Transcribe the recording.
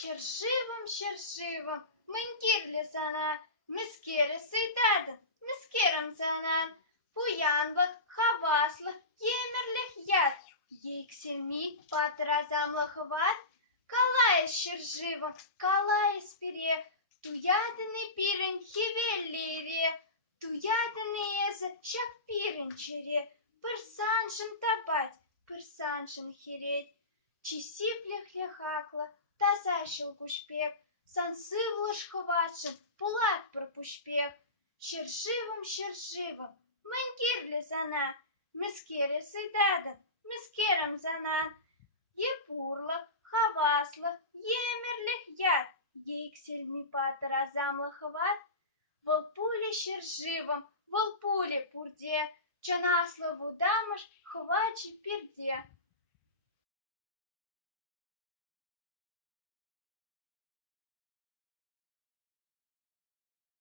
Şerşivim, mınkirli sana, miskeri sıydadı, miskerim sana. Bu yanlık, havaslı, yemirlik yat, yekselmi patrazamlı hvat. Kalay şerşivim, kalay spire, tuyadını pirin hivelleri, tuyadını eze şak pirin çere, pırsanşın tabat, pırsanşın heret, çisiplih lehakla, тазайшыл кушпек, сансывлыш хватшым, пулат пропушпек. Шершивым, мынькирле зана, мискере сыйдадын, мискерем занан. Епурлык, хаваслык, емерлих яд, ейксельми патыр азамлы хват. Волпуле шершивым, волпуле пурде, чанаслы вудам